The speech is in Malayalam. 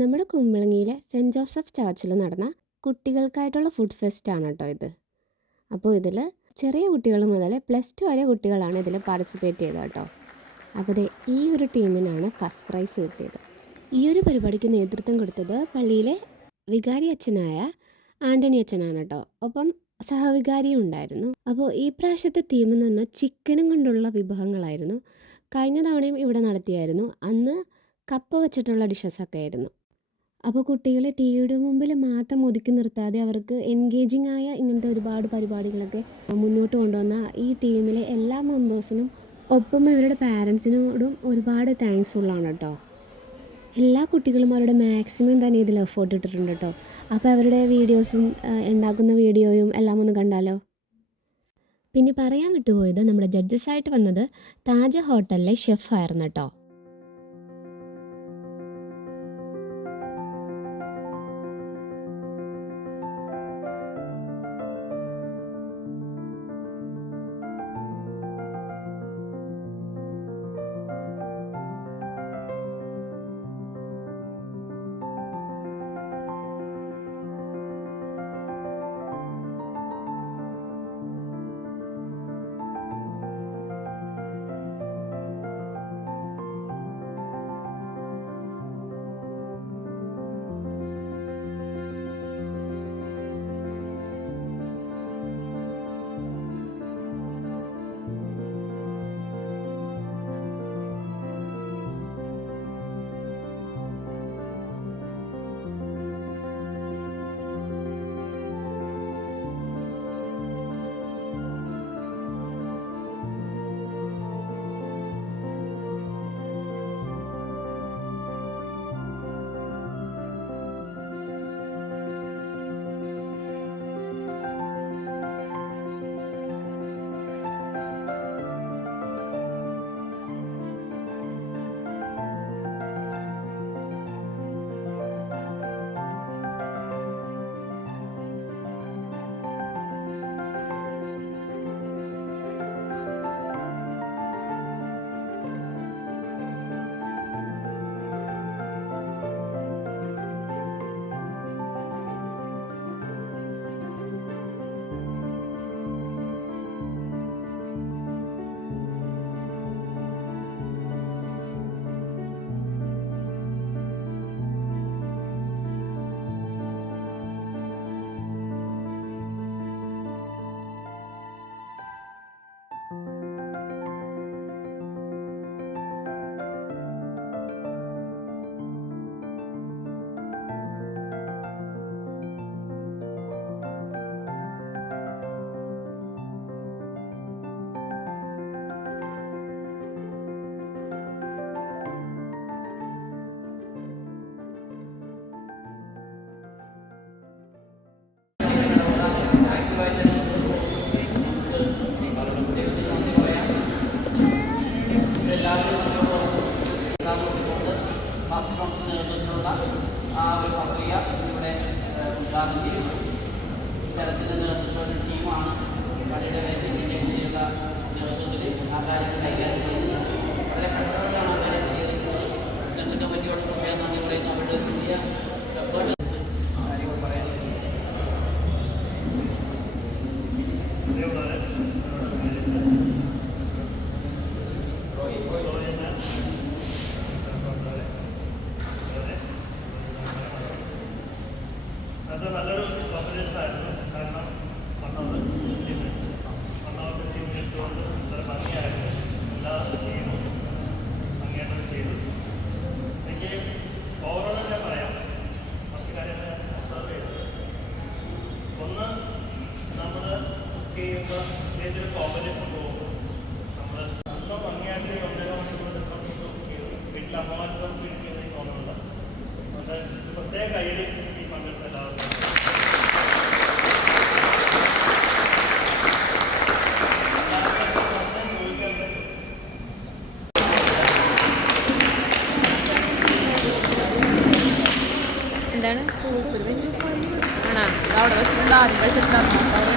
നമ്മുടെ കുമ്പളങ്ങിയിലെ സെൻറ്റ് ജോസഫ് ചർച്ചിൽ നടന്ന കുട്ടികൾക്കായിട്ടുള്ള ഫുഡ് ഫെസ്റ്റാണ് കേട്ടോ ഇത്. അപ്പോൾ ഇതിൽ ചെറിയ കുട്ടികൾ മുതൽ +2 വരെ കുട്ടികളാണ് ഇതിൽ പാർട്ടിസിപ്പേറ്റ് ചെയ്തത് കേട്ടോ. അപ്പോൾ ഈ ഒരു ടീമിനാണ് ഫസ്റ്റ് പ്രൈസ് കിട്ടിയത്. ഈ ഒരു പരിപാടിക്ക് നേതൃത്വം കൊടുത്തത് പള്ളിയിലെ വികാരി അച്ഛനായ ആൻ്റണി അച്ഛനാണ് കേട്ടോ. ഒപ്പം സഹവികാരിയും ഉണ്ടായിരുന്നു. അപ്പോൾ ഈ പ്രാവശ്യത്തെ തീം എന്ന് പറഞ്ഞാൽ ചിക്കനും കൊണ്ടുള്ള വിഭവങ്ങളായിരുന്നു. കഴിഞ്ഞ തവണയും ഇവിടെ നടത്തിയായിരുന്നു. അന്ന് കപ്പ വെച്ചിട്ടുള്ള ഡിഷസൊക്കെ ആയിരുന്നു. അപ്പോൾ കുട്ടികളെ ടി വിയുടെ മുമ്പിൽ മാത്രം ഒതുക്കി നിർത്താതെ അവർക്ക് എൻഗേജിങ് ആയ ഇങ്ങനത്തെ ഒരുപാട് പരിപാടികളൊക്കെ മുന്നോട്ട് കൊണ്ടുവന്ന ഈ ടീമിലെ എല്ലാ മെമ്പേഴ്സിനും ഒപ്പം ഇവരുടെ പാരൻസിനോടും ഒരുപാട് താങ്ക്സ്ഫുള്ളാണ് കേട്ടോ. എല്ലാ കുട്ടികളും അവരുടെ മാക്സിമം തന്നെ ഇതിൽ എഫേർട്ട് ഇട്ടിട്ടുണ്ട് കേട്ടോ. അപ്പോൾ അവരുടെ വീഡിയോസും ഉണ്ടാക്കുന്ന വീഡിയോയും എല്ലാം ഒന്ന് കണ്ടാലോ. പിന്നെ പറയാൻ വിട്ടുപോയത്, നമ്മുടെ ജഡ്ജസായിട്ട് വന്നത് താജ് ഹോട്ടലിലെ ഷെഫായിരുന്നു കേട്ടോ. സ്ഥലത്തിൻ്റെ നേതൃത്വത്തിൽ ടീമാണ് പള്ളിയുടെ വേദിയിലുള്ള നേതൃത്വത്തിൽ ആ കാര്യങ്ങൾ കൈകാര്യം ചെയ്യുന്നത്. വളരെ കഷ്ടപ്പെട്ടാണ് ആ കാര്യം ചെയ്തിരിക്കുന്നത്. സെൻട്രൽ കമ്മിറ്റിയോട് പ്രത്യേകം നന്ദി പറയുന്നു. അവരുടെ വലിയ എഫേർട്ട്സ് കാര്യങ്ങൾ പറയാനുള്ളത്. അത് നല്ലൊരു കോമ്പിനേഷനായിരുന്നു. കാരണം ഒന്നാമത്തെ ടീം വെച്ചുകൊണ്ട് വളരെ ഭംഗിയായിട്ട് എല്ലാ ടീമും ഭംഗിയായിട്ട് ചെയ്തു. എനിക്ക് ഓവറോൾ ഞാൻ പറയാം, കുറച്ച് കാര്യങ്ങൾ ഒബ്സർവ് ചെയ്തത്. ഒന്ന്, നമ്മൾ കുക്ക് ചെയ്യുമ്പോൾ ഇതിൽ കോമ്പറ്റീഷൻ പോകുമ്പോൾ നമ്മൾ നല്ല ഭംഗിയായിട്ട് 1.5 മണിക്കൂർ കുക്ക് ചെയ്തു. വീട്ടിൽ അമ്മമാർക്ക് വീട്ടിൽ തോന്നുന്നുണ്ട്. അതുകൊണ്ട് പ്രത്യേക ഐഡിയ ഈ പങ്കെടുത്ത എല്ലാവർക്കും എന്താണ് ആണോ അവിടെ വെച്ചിട്ടുള്ള ആദ്യം കഴിച്ചിട്ടുണ്ടായിരുന്നു അവിടെ